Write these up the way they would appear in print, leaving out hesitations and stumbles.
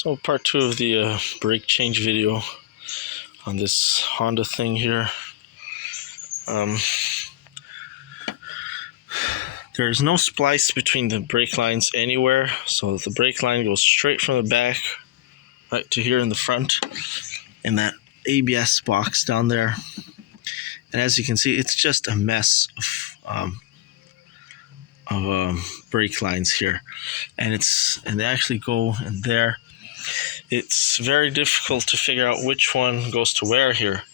So part 2 of the brake change video on this Honda thing here. There's no splice between the brake lines anywhere, so the brake line goes straight from the back right to here in the front in that ABS box down there. And as you can see, it's just a mess of brake lines here, and they actually go in there. It's very difficult to figure out which one goes to where here.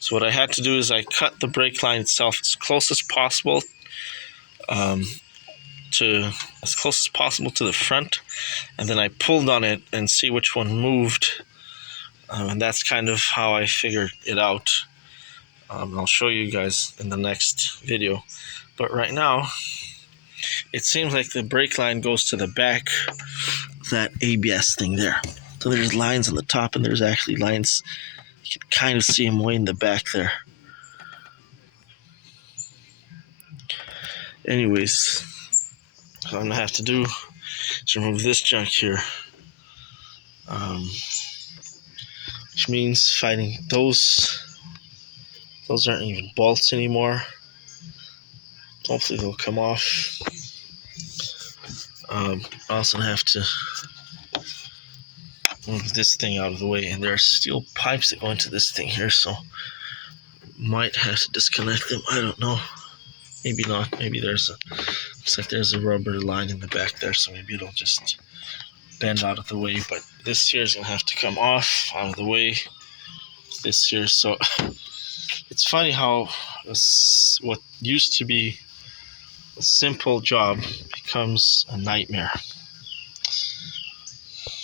So what I had to do is I cut the brake line itself as close as possible to the front, and then I pulled on it and see which one moved, and that's kind of how I figured it out. I'll show you guys in the next video, but right now it seems like the brake line goes to the back of that ABS thing there. So there's lines on the top, and there's actually lines, you can kind of see them way in the back there. Anyways, what I'm gonna have to do is remove this junk here, which means finding those aren't even bolts anymore. Hopefully they'll come off. I also have to move this thing out of the way, and there are steel pipes that go into this thing here, so might have to disconnect them. I don't know. Maybe not. Maybe looks like there's a rubber line in the back there, so maybe it'll just bend out of the way. But this here is gonna have to come off out of the way. This here, so it's funny how what used to be a simple job becomes a nightmare.